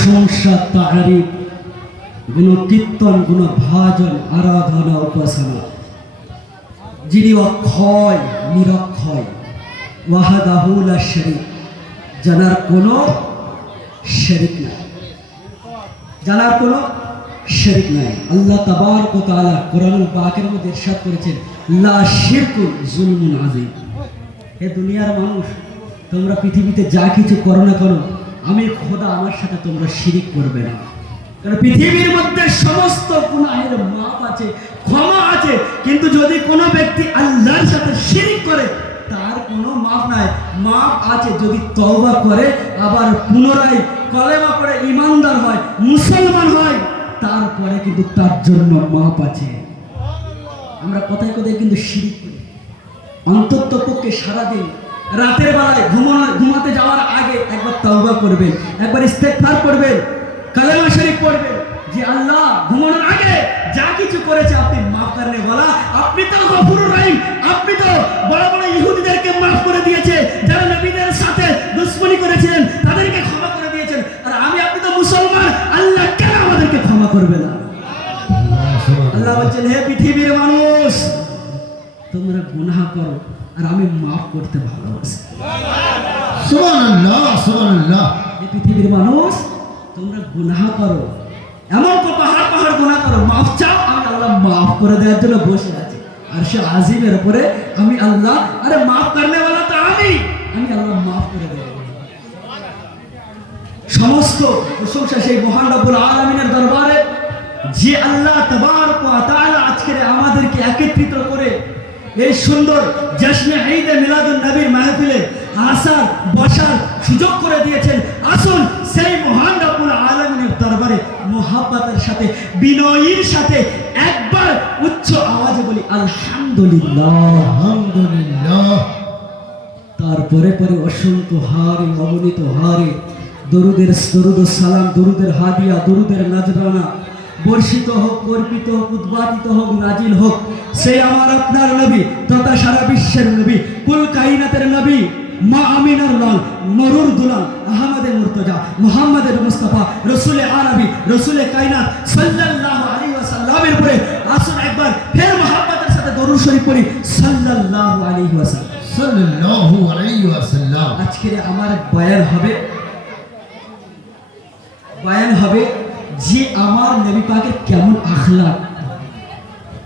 প্রশংসা, তারিফ, গুণকীর্তন, গুণভাজন, আরাধনা, উপাসনা, যিনি অক্ষয় নিরক্ষয়, ওয়াহদাহু লা শারীক, জানার কোনো শরীক নাই, জানার কোনো শরীক নাই। আল্লাহ তাবারক ওয়া তাআলা কোরআনুল পাকের মধ্যে ইরশাদ করেছেন, লা শিরকুন যুলমুন আযীম। হে দুনিয়ার মানুষ, তোমরা পৃথিবীতে যা কিছু করো না কেন, আমি খোদা আমার সাথে তোমরা শিরিক করবে না। কারণ পৃথিবীর মধ্যে সমস্ত গুনাহের মাপ আছে, ক্ষমা আছে, কিন্তু যদি কোনো ব্যক্তি আল্লাহর সাথে শিরিক করে তার কোনো মাপ নাই। মাপ আছে যদি তওবা করে, আবার পুনরায় কলেমা পড়ে ঈমানদার হয়, মুসলমান হয়, তারপরে কিন্তু তার জন্য মাপ আছে। আমরা কোথায় কোথায় কিন্তু শিরিক করি। অন্তত পক্ষে সারাদিন রাতের বেলায় ঘুমাতে যাওয়ার আগে একবার তওবা করবেন, একবার ইস্তেগফার করবেন, কালেমা শরীফ পড়বেন যে আল্লাহ ঘুমানোর আগে যা কিছু করেছে আপনি মাফ করনে ওয়ালা, আপনি তো গফুরুর রহিম, আপনি তো বড় বড় ইহুদিদেরকে মাফ করে দিয়েছে, যারা নবীদের সাথে দুশমনি করেছিলেন তাদেরকে ক্ষমা করে দিয়েছেন, আর আপনি তো মুসলমান, আল্লাহ কেন আমাদেরকে ক্ষমা করবে না? আল্লাহ বলছেন, হে পৃথিবীর মানুষ, তোমরা গুনাহ করো আর আমি মাফ করতে ভালোবাসি। সুবহানাল্লাহ, সুবহানাল্লাহ। হে পৃথিবীর মানুষ, তোমরা গুনাহ করো, এমন তো পাহাড় পাহাড় গুনাহ করো, মাফ চাও, আমি আল্লাহ মাফ করে দেওয়ার জন্য বসে আছি। আর সে আজিমের উপরে আমি আল্লাহ, আরে মাফ করনে ওয়ালা তো আমি আল্লাহ মাফ করে দেব। সমস্ত প্রশংসা সেই মহান রব্বুল আলামিনের দরবারে, যে আল্লাহ তাবারক ওয়া তাআলা আজকে আমাদেরকে একত্রিত করে এই সুন্দর জশ্নে ঈদে মিলাদুন নবীর মাহফিলে আসার বসার সুযোগ করে দিয়েছেন। আসুন সেই মহান রব্বুল আলামিনের দরবারে মুহাব্বতের সাথে, বিনয়ের সাথে একবার উচ্চ আওয়াজে বলি আলহামদুলিল্লাহ, আলহামদুলিল্লাহ। তারপরে পরে অসংখ্য হারে অগণিত হারে দরুদের সালাম, দরুদের হাদিয়া, দরুদের নজরানা বর্ষিত হোক, কর্পিত হোক, উদ্বাতিত হোক, নাজিল হোক সেই আমার আপনার নবী তথা সারা বিশ্বের নবী, কুল কায়নাতের নবী, মা আমিনার লাল, মরুর দুলাল, আহমদে মুর্তজা, মুহাম্মদের মুস্তাফা, রসুলে আরবি, রসুলে কায়নাত সাল্লাল্লাহু আলাইহি ওয়াসাল্লামের উপরে আসুন একবার ফের মুহাব্বতের সাথে দরুদ শরীফ পড়ি সাল্লাল্লাহু আলাইহি ওয়াসাল্লাম, সাল্লাল্লাহু আলাইহি ওয়াসাল্লাম। আজকে আমার বয়ান হবে যে আমার নবী পাকের কেমন আখলাক,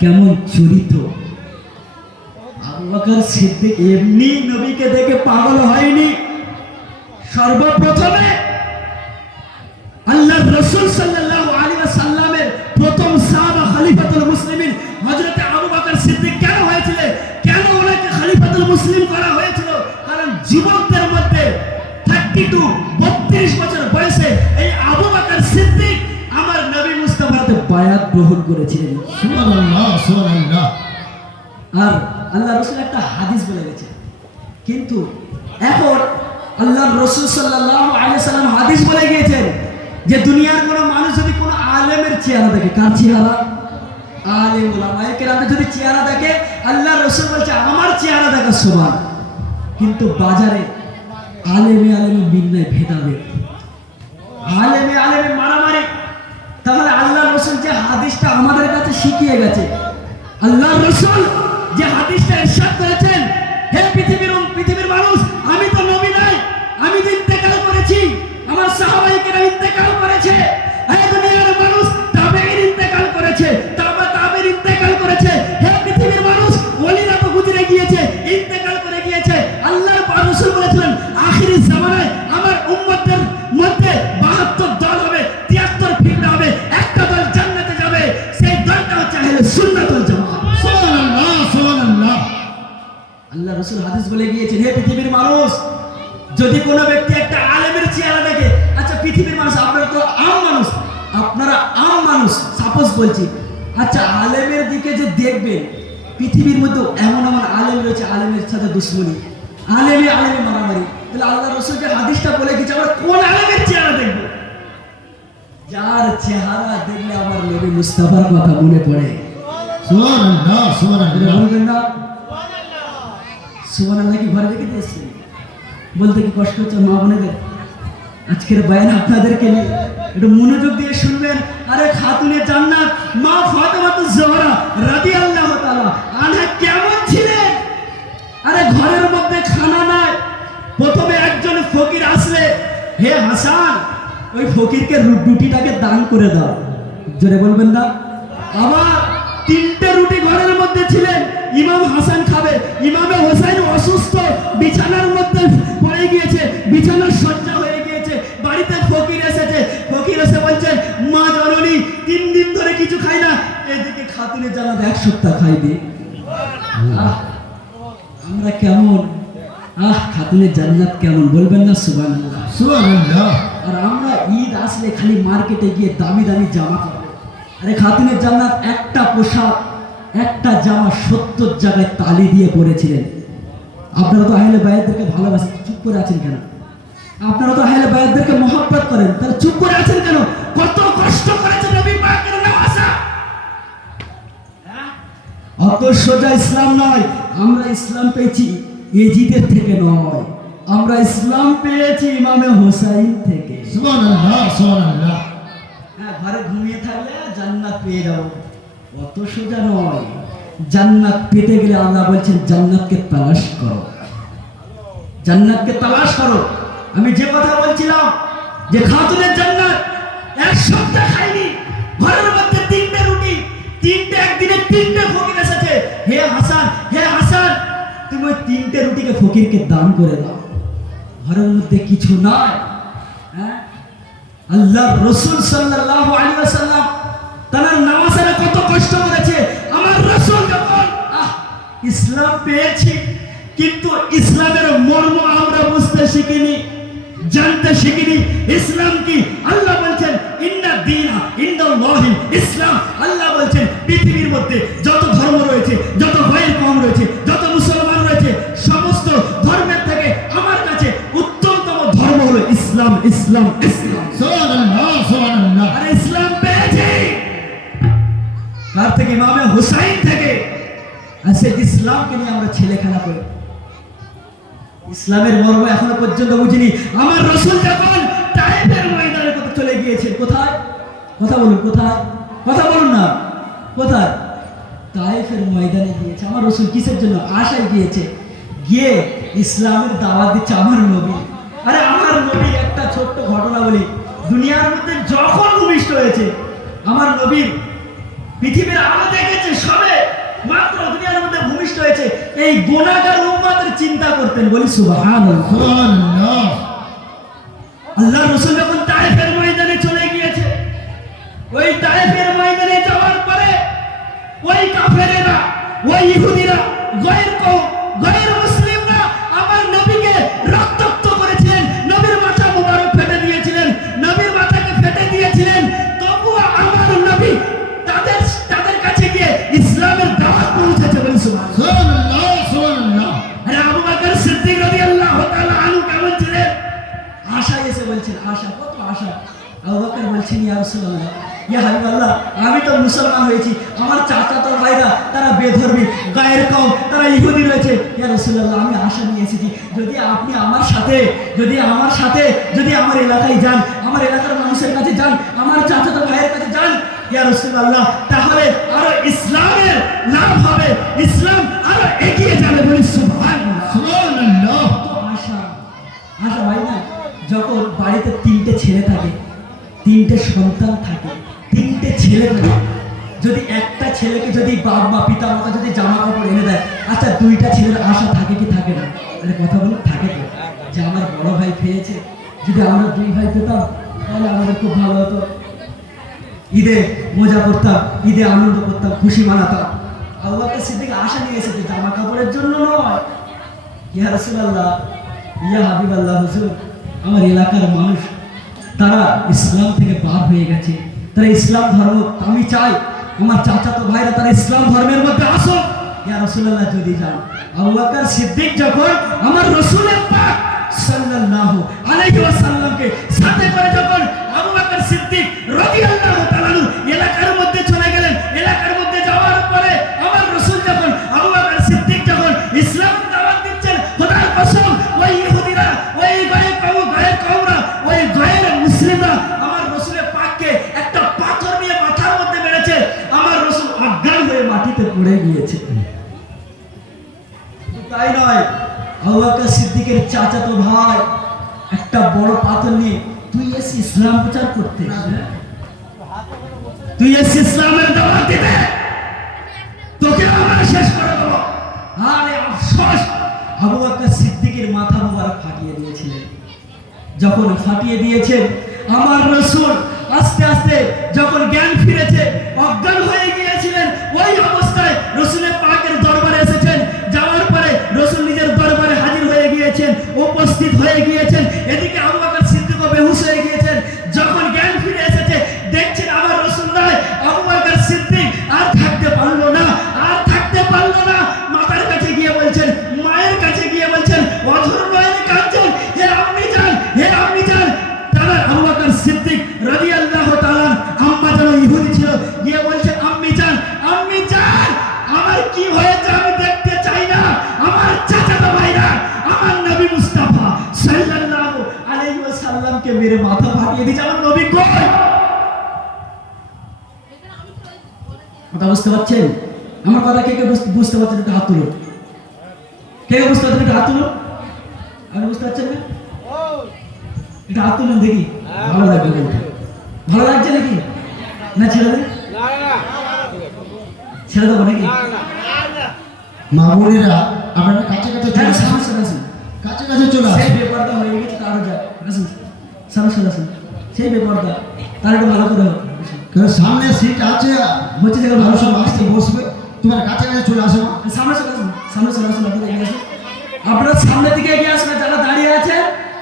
কেমন চরিত্র। আবু বকর সিদ্দিক এমনি নবীকে দেখে পাগল হয়নি, সর্বপ্রথমে আল্লাহর রাসূল সাল্লাল্লাহু আলাইহি ওয়াসাল্লামের প্রথম সাহাবা খলিফাতুল মুসলিমিন হযরত আবু বকর সিদ্দিক কেন হয়েছিল, কেন ওনাকে খলিফাতুল মুসলিম করা হয়েছিল? কারণ যুবকদের মধ্যে 32 বছর বয়সে এই আবু বকর সিদ্দিক আমার নবী মুস্তাফাতে বায়াত গ্রহণ করেছিলেন। সুবহানাল্লাহ, সুবহানাল্লাহ। আর আল্লাহ রাসূল একটা হাদিস বলে গেছে, কিন্তু এখন আল্লাহর রাসূল সাল্লাল্লাহু আলাইহি সাল্লাম হাদিস বলে গিয়েছেন যে দুনিয়ার কোনো মানুষ যদি কোনো আলেমের চেহারা দেখে, কার চেহারা? আলেম ওলামায়ে কেরামের যদি চেহারা দেখে, আল্লাহর রাসূল বলছে আমার চেহারা দেখা সমান, কিন্তু বাজারে আলেমে মিল নাই, ভেদাভেদ, আলেমে মারামারি। তাহলে আল্লাহর রাসূল যে হাদিসটা আমাদের কাছে শিখিয়ে গেছে, আল্লাহর রাসূল যে হাদিসটা ইরশাদ করেছেন, হে পৃথিবীর মানুষ, আমি তো নবী নাই, আমি তো ইন্তেকাল করেছি, আমার সাহাবায়ে কেরাম ইন্তেকাল করেছে, হে দুনিয়ার মানুষ, তাবেঈন ইন্তেকাল করেছে, তাবেঈন ইন্তেকাল করেছে, হে পৃথিবীর মানুষ, ওলিরা তো গুজরে গিয়েছে, ইন্তেকাল করে গিয়েছে। আল্লাহর রাসূল বলেছিলেন আখিরি জামানায় আমার উম্মতের মধ্যে 72 দল হবে, 73 ফিরকা হবে, একটা দল জান্নাতে যাবে, সেই দলটা হচ্ছে আহলে সুন্নাত ওয়াল জামাত। সুবহানাল্লাহ, সুবহানাল্লাহ। আল্লাহ রাসূল হাদিস বলে গিয়েছেন, হে পৃথিবীর মানুষ, যদি কোনো ব্যক্তি একটা আলেমের চেহারা দেখে, আচ্ছা পৃথিবীর মানুষ, আপনারা তো আম মানুষ, সাপোজ বলছি, আচ্ছা আলেমের দিকে যে দেখবেন, পৃথিবীর মধ্যে এমন আলেম রয়েছে, আলেমের সাথে দুশমনি, আলেমে মারামারি। তাহলে আল্লাহ রাসূল যে হাদিসটা বলে গেছে, আমরা কোন আলেমের চেহারা দেখব? যার চেহারা দেখলে আমার নবী মুস্তাফার কথা মনে পড়ে। সুবহানাল্লাহ, সুবহানাল্লাহ। বলবেন না সুবহানাল্লাহ? কি ঘরে রেখে দিয়েছেন? বলতে কি কষ্ট হচ্ছে মা বোনেদের? আজকের বয়ান আপনাদেরকে নিয়ে একটু মনোযোগ দিয়ে শুনবেন। আরে খাতুনে জান্নাত মা ফাতেমাতুজ জোহরা রাদিয়াল্লাহু তাআলা আনহা কেমন ছিলেন? আরে ঘরের মধ্যে খানা নাই, প্রথমে একজন ফকির আসলে, হে হাসান ওই ফকিরকে রুটিটাকে দান করে দাও। জোরে বলবেন না? আবার 3টে রুটি ঘরের মধ্যে ছিলেন, ইমাম হাসান খাবে, ইমামে হোসেন অসুস্থ, বিছানার মধ্যে পড়ে গিয়েছে, বিছানার শয্যা হয়ে গিয়েছে, বাড়িতে ফকির এসেছে, ফকির এসে বলছেন মা জননী 3 দিন ধরে কিছু খাই না, এদিকে খাতুনে জান্নাত 1 সপ্তাহ খাইনি। আমরা কেমন? খাতুনে জান্নাত কেমন? বলবেন না সুবহানাল্লাহ? সুবহানাল্লাহ। আর আমরা ঈদ আসলে খালি মার্কেটে গিয়ে দামি দামি জামা কিনি। আরে খাতুনে জান্নাত একটা পোশাক, একটা জামা 70 জায়গায় তালি দিয়ে পরেছিলেন। আপনারা তো আহলে বায়াতদেরকে ভালোবাসেন, চুপ করে আছেন কেন? আপনারা তো আহলে বায়াতদেরকে মহব্বত করেন, তাহলে চুপ করে আছেন কেন? কত কষ্ট করেছে নবী পাকের নামাজা। অত সোজা ইসলাম নয়। আমরা ইসলাম পেয়েছি এজিদের থেকে নয়, আমরা ইসলাম পেয়েছি ইমামে হোসাইন থেকে। সুবহানাল্লাহ, সুবহানাল্লাহ। হ্যাঁ, ঘরে ঘুমিয়ে থাকলে জান্নাত পেয়ে যাবো, অত সোজা নয়। জান্নাত পেতে গেলে আল্লাহ বলছেন জান্নাতকে তালাশ করো, জান্নাতকে তালাশ করো। আমি যে কথা বলছিলাম যে খাতুনের জান্নাত 1 সপ্তাহ খাইনি, ঘরের মধ্যে 3টে রুটি, 3টে একদিনে 3টে ফকির এসেছে, হে হাসান, হে হাসান তুমি ওই 3টে রুটিকে ফকিরকে দান করে দাও। ঘরের মধ্যে কিছু নাই। হ্যাঁ, আল্লাহ রসুল সাল্লাল্লাহু আলাইহি ওয়াসাল্লাম তার নামাজের কত কষ্ট করেছে। আমার রসুল যখন ইসলাম পেয়েছি, কিন্তু ইসলামের মর্ম আমরা বুঝতে শিখিনি, জানতে শিখিনি। ইসলাম কি? আল্লাহ বলছেন ইন্না দীনা ইনদাল্লাহিল ইসলাম। আল্লাহ বলছেন পৃথিবীর মধ্যে যত ধর্ম রয়েছে, যত ভাইয়ের কম রয়েছে, যত মুসলমান রয়েছে, সমস্ত ধর্মের থেকে আমার কাছে উত্তমতম ধর্ম হলো ইসলাম, ইসলাম, ইসলাম। সুবহানাল্লাহ, সুবহানাল্লাহ। আর ইসলাম পেয়েছি কার থেকে? ইমামে হুসাইন থেকে। আর সেই ইসলামকে নিয়ে আমরা ছেলে খেলা করি। ইসলামের মর্ম এখনো পর্যন্ত বুঝিনি। আমার রসুল যখন তায়েফের ময়দানে চলে গিয়েছে, কোথায়? কথা বলুন, কোথায়? কথা বলুন না, কোথায়? তায়েফের ময়দানে গিয়েছে। আমার রসুল কিসের জন্য? আশায় গিয়েছে, গিয়ে ইসলামের দাওয়াত দিচ্ছে আমার নবী। আরে আমার নবী, একটা ছোট্ট ঘটনা বলি, দুনিয়ার মধ্যে যখন ভূমিষ্ঠ হয়েছে আমার নবীর পৃথিবীর আলো দেখেছে সবে মাত্র, দুনিয়ার মধ্যে ভূমিষ্ঠ হয়েছে, এই গুনাহগার উম্মতের চিন্তা করতেন। বলি সুবহানাল্লাহ, সুবহানাল্লাহ। আল্লাহ রাসূল যখন তায়েফের ময়দানে চলে গিয়েছে, ওই তায়েফের ময়দানে যাওয়ার পরে ওই কাফেরেরা, ওই ইহুদিরা, গয়ের মুসলিমরা আমার নবীকে রক্তাক্ত করেছিলেন, নবীর মাথা মুবারক ফেটে দিয়েছিলেন, নবীর মাথাকে ফেটে দিয়েছিলেন। তবুও আমার নবী তাদের কাছে গিয়ে ইসলামের দাওয়াত পৌঁছেছে। বলি সুবহানাল্লাহ, সুবহানাল্লাহ। আরে আবু বকর সিদ্দিক রাদিয়াল্লাহু তাআলা আনহু কেমন ছিলেন? আশায় এসে বলছেন, আশা, কত আশা। আবু বকর বলছেন ইয়া রাসূলুল্লাহ, ইয়া হাবিবাল্লাহ, আমি তো মুসলমান হয়েছি, আমার চাচাতো ভাইরা তারা বেধর্মী, গায়ের কম, তারা ইহুদি রয়েছে। ইয়া রাসূলুল্লাহ, আমি আশা নিয়ে এসেছি, যদি আপনি আমার সাথে যদি আমার এলাকায় যান, আমার এলাকার মানুষের কাছে যান, আমার চাচাতো ভাইয়ের কাছে যান, ইয়া রাসূলুল্লাহ, তাহলে আরো ইসলামের লাভ হবে, ইসলাম আরো এগিয়ে যাবে। বলি সুবহানাল্লাহ, সুবহানাল্লাহ। তো আশা ভাই না, যখন বাড়িতে 3টে ছেলে থাকে, 3টে সন্তান থাকে, 3টে ছেলে থাকে, যদি একটা ছেলেকে যদি বাপ বা পিতা মাতা যদি জামা কাপড় এনে দেয়, আচ্ছা 2টা ছেলের আশা থাকে কি থাকে না? আরে কথা বলুন, থাকে তো, যে আমার বড় ভাই পেয়েছে, যদি আমরা 2 ভাই পেতাম তাহলে আমাদের খুব ভালো হতো, ঈদে মজা করতাম, ঈদে আনন্দ করতাম, খুশি মানাতাম। আবু বকর সিদ্দিক আশা নিয়ে এসেছে জামা কাপড়ের জন্য নয়। ইয়া রাসূলুল্লাহ, ইয়া হাবিবাল্লাহ, হুজুর আমার এলাকার মানুষ তারা ইসলাম থেকে বার হয়ে গেছে, তারা ইসলাম ধর্ম, আমি চাই আমার চাচাতো ভাইরা তারা ইসলাম ধর্মের মধ্যে আসো। ইয়া রাসূলুল্লাহ, যদি যান। আবু বকর সিদ্দিক যখন আমার রাসূলের পাক সাল্লাল্লাহু আলাইহি ওয়াসাল্লামকে সাথে করে যখন আবু বকর সিদ্দিক রাদিয়াল্লাহু তাআলা এলাকার মধ্যে চলে গেলেন, এলাকার মধ্যে যাওয়ার পরে আমার রাসূল যখন আবু বকর সিদ্দিক যখন ইসলাম দাওয়াত দিচ্ছেন, খোদার কসম ওই ইহুদিরা, ওই গায়ের কওমরা, ওই গায়ের মুসলিমরা আমার রাসূলের তাই নয়, আবু বকর সিদ্দিকের চাচাতো ভাই একটা বড় পাথর নিয়ে, তুই এসে ইসলাম প্রচার করতে, তুই এসে ইসলামের দাওয়াত দিতে, তোকে আমরা শেষ করে দেবো। আরে আফসোস, আবু বকর সিদ্দিকের মাথা মোবারক ফাটিয়ে দিয়েছিলেন। যখন ফাটিয়ে দিয়েছেন, আমার রাসূল আস্তে আস্তে যখন জ্ঞান ফিরেছে, অজ্ঞান হয়ে গিয়েছিলেন, ওই অবস্থায় রাসূলের পাকের দরবারে এসেছেন। যাওয়ার পরে রাসূল নিজের দরবারে হাজির হয়ে গিয়েছেন, উপস্থিত হয়ে গিয়েছেন। এদিকে আবু বকর সিদ্দিকও বেহুশ হয়ে গিয়েছেন। যখন জ্ঞান ফিরে এসেছে, দেখছেন আমার রাসূল নয়, আবু বকর সিদ্দিক আর থাকতে পারলো না, আর থাকতে পারলো না। মাতার কাছে গিয়ে বলছেন, মায়ের কাছে গিয়ে বলছেন, অঝর নয়নে কাঁদছেন, হে আম্মি জান, হে আম্মি জান। তারা আবু বকর সিদ্দিক রাদিয়াল্লাহু তাআলা, আম্মা জান ইহুদি ছিল, গিয়ে বলছেন, আম্মি জান, আম্মি জান, আমার কি হয়েছে আমি দেখতে চাই না। আমার চাচাতো ভাইরা আমার নবী মুস্তাফা সাল্লাল্লাহু আলাইহি ওয়াসাল্লামকে মেরে মাথা ফাটিয়ে দিয়েছে। আমার নবী কই? কথা বুঝতে পারছেন? আমার কথা কে কে বুঝতে পারছেন? একটু হাত তুলুন। কে কে বুঝতে পারছেন? একটু হাত তুলুন। আপনি বুঝতে পারছেন না? একটু হাত তুলুন দেখি, ভালো লাগবে বলতে। ভালো লাগছে নাকি? না ছেড়ে দেন? ছেড়ে দেবো নাকি? মা বোনেরা আপনারা কাছে কাছে চলে হ্যাঁ, আসুন, সামনে চলে আসুন। কাছে কাছে চলে সেই আসুন। বেপরদা হয়ে গেছে, তারও যায় আসুন, সামনে চলে আসুন। সেই বেপরদা, তার একটু ভালো করে হোক। কারণ সামনে সিট আছে, হচ্ছে যে ভালো ভালো সব সব আসতে বসবে, তোমার কাছে কাছে চলে আসো মা। সামনে চলে আসুন, সামনে চলে আসুন। আপনারা এগিয়ে আসুন, আপনারা সামনের দিকে এগিয়ে আসুন। যারা দাঁড়িয়ে আছে,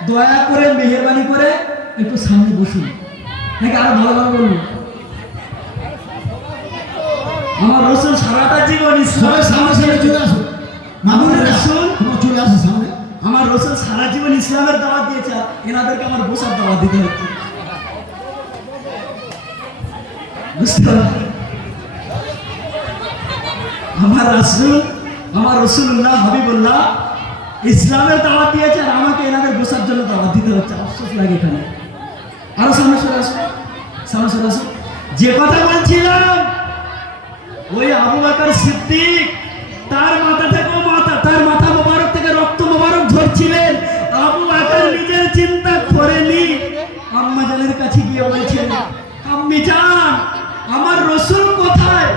দয়া করে মেহেরবানি করে একটু সামনে বসুন, নাকি আরো ভালো ভালো বলুন। আমার রাসূল সারাটা জীবন সবাই ইসলামের সামনে সামনে চলে আসো। মা বোনেরা তোমরা চলে আসো সামনে। আমার রাসূল সারা জীবন ইসলামের দাওয়াত দিয়েছে, আর এনাদেরকে আমার বসার দাওয়াত দিতে হচ্ছে। বুঝতে পারলেন? আমার রাসূলুল্লাহ হাবিবুল্লাহ ইসলামের দাওয়াত দিয়েছে, আর আমাকে এনাদের বসার জন্য দাওয়াত দিতে হচ্ছে। আফসোস লাগে এখানে। আরো সামনে চলে আসুন, সামনে চলে আসুন। যে কথা বলছিলাম, ওই আবু বকর সিদ্দিক, তার মাথা মোবারক থেকে রক্ত মোবারক ঝরছিলেন। আবু বকর নিজের চিন্তা করেনি, আম্মা জানের কাছে গিয়ে বলছেন, আম্মি জান, আমার রাসূল কোথায়?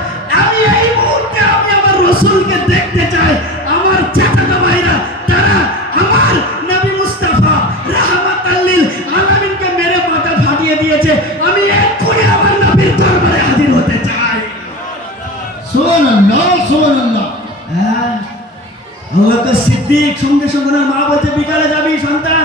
আমি এই মুহূর্তে আমার রাসূলকে দেখতে চাই। আমার চাচাতো ভাইরা, তারা আমার নবী মুস্তাফা রাহমাতাল লিল আলামিনকে মেরে মাথা ফাটিয়ে দিয়েছে। আমি এক্ষুনি আমার নবীর দরবারে হাজির হতে চাই। সুবহানাল্লাহ, সুবহানাল্লাহ। হ্যাঁ, আবু বকর সিদ্দিক সঙ্গে সঙ্গে ওনার মা বলছে, বিকালে যাবি সন্তান।